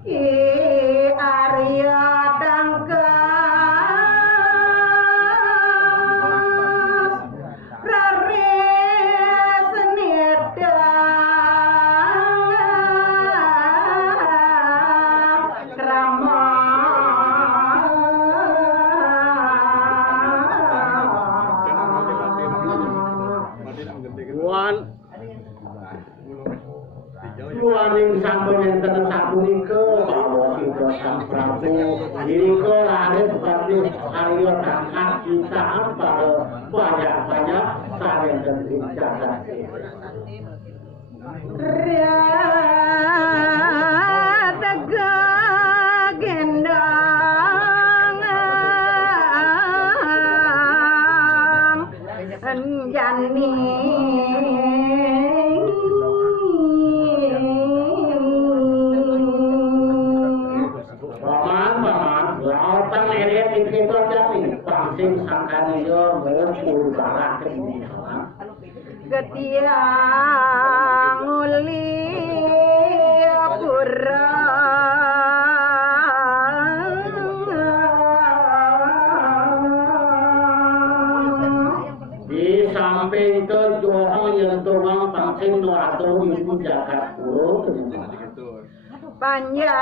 Arya dangkas raris nidang krama Waning sampun enten sapunika bahwa kita Sang Prabu nalika laris badhe Arya dangkas kita apa banyak-banyak sarenten ing jagat Tega gendang anjani sing sangkaniya ngumpul barang ketiang uli pura di samping tujuan yang tuang pangsing no atau ibu jagat puro panjang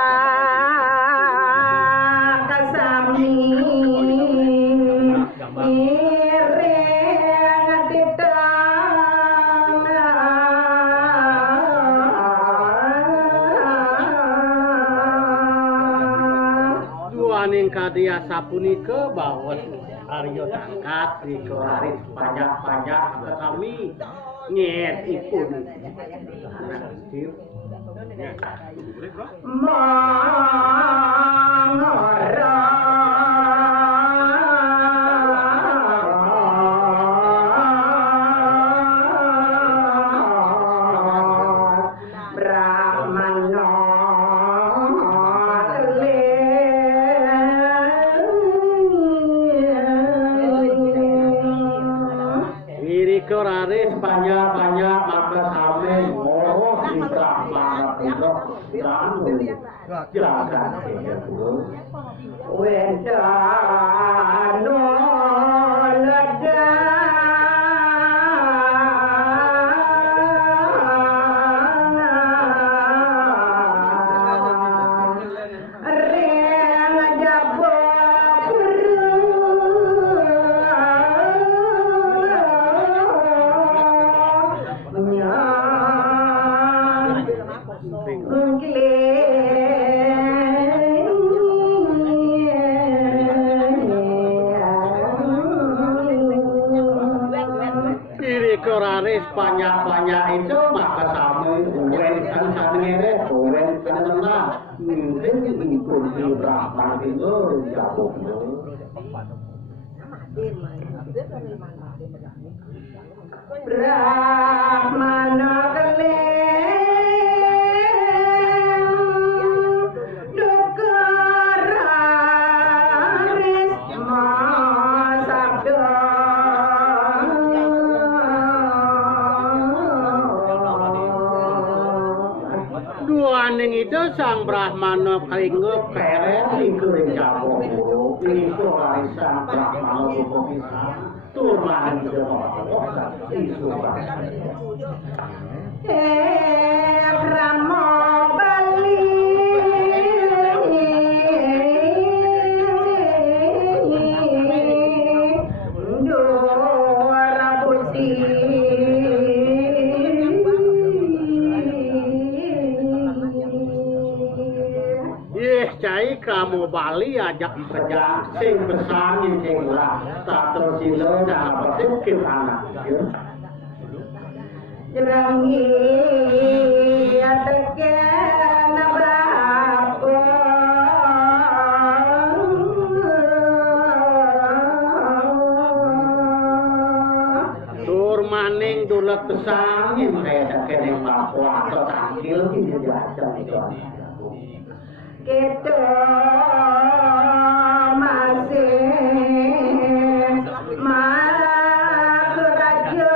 kasami Duaning kadya sapunika bahwa Arya dangkas nika laris pajak-pajak kami ngetipun mangora raris banyak-banyak maka sampai moroh di Brahmana pondok Ranu jagat wedano lada raris banyak-banyak itu maka sama uwen kan sanere uwen kan tenang mungkin ikut di Brahman itu jatuh Brahmana Duaning itu Sang Brahmana kalingup keren lingkuring jago iku laris Sang Brahmana buka pisah turmahan jawab isu Brahma Bali Dora Putih cai kamu Bali ajak kerja sing besar yang sing lah tak tersilo dan bersikir anak jerangi adeken berapa tur maning dulet besar yang saya adeken yang bakwa atau tampil di jajan itu kita masih malah raja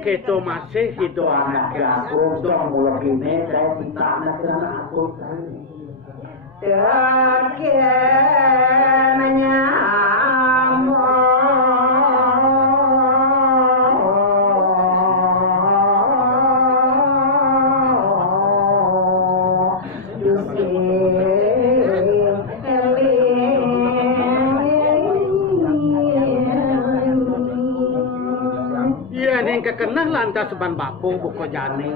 keto masih itu anak aku dong mulai ini saya minta anak aku kekenah lantas seban bapo buko jani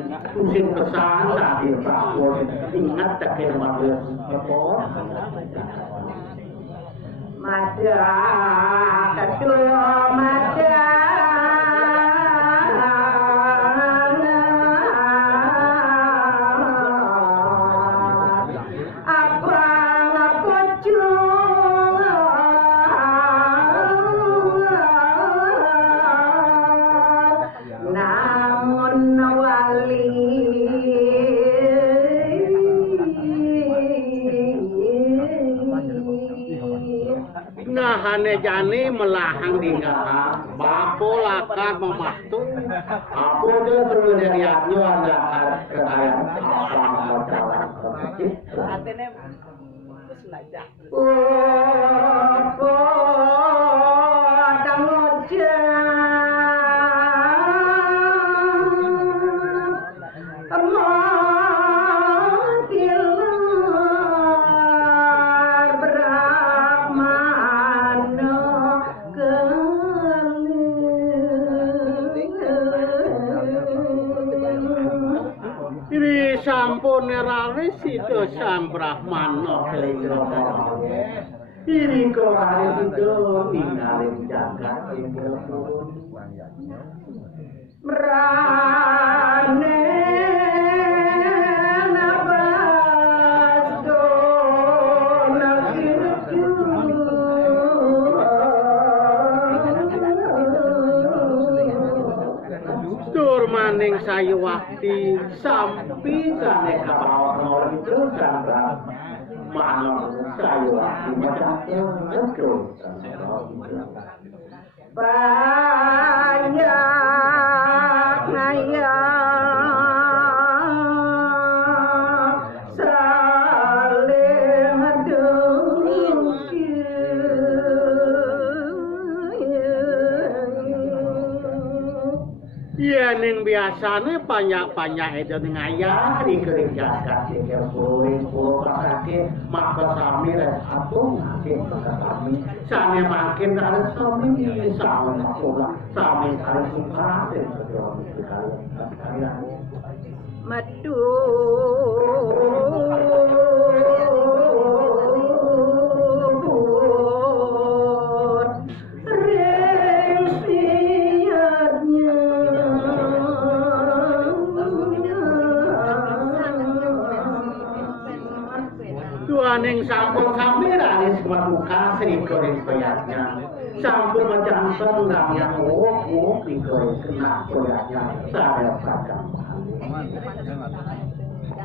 sing pesan tadi bapo ingat tak kena mampir bapo mada ketua mada hane jani melahang di ngah bapo lakan mematu aku tuh perlu dari aku ada kekayaan artinya sengaja sampun neraris itu Sang Brahmana Kelendrono. Ini kok hari itu ninggalin jagat ini merane nabas do nakirju tur maning sayu wakti sampi sane kabawa itu sandra manor sayu wakti macam betul banyak ngaya saling iya ning biasane banyak-banyak itu ngaya di gereja kasih kerboin pulau pasake maka sami res atung ngasih sami sami makin ada sami sami pula sami harus kasih sekali madu ning sampun kamera semua muka sering goreng koyaknya sampun macam senang yang ngok di goreng kena koyaknya saya padam